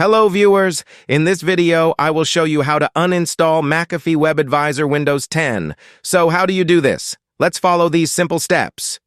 Hello viewers, in this video I will show you how to uninstall McAfee WebAdvisor Windows 10. So how do you do this? Let's follow these simple steps.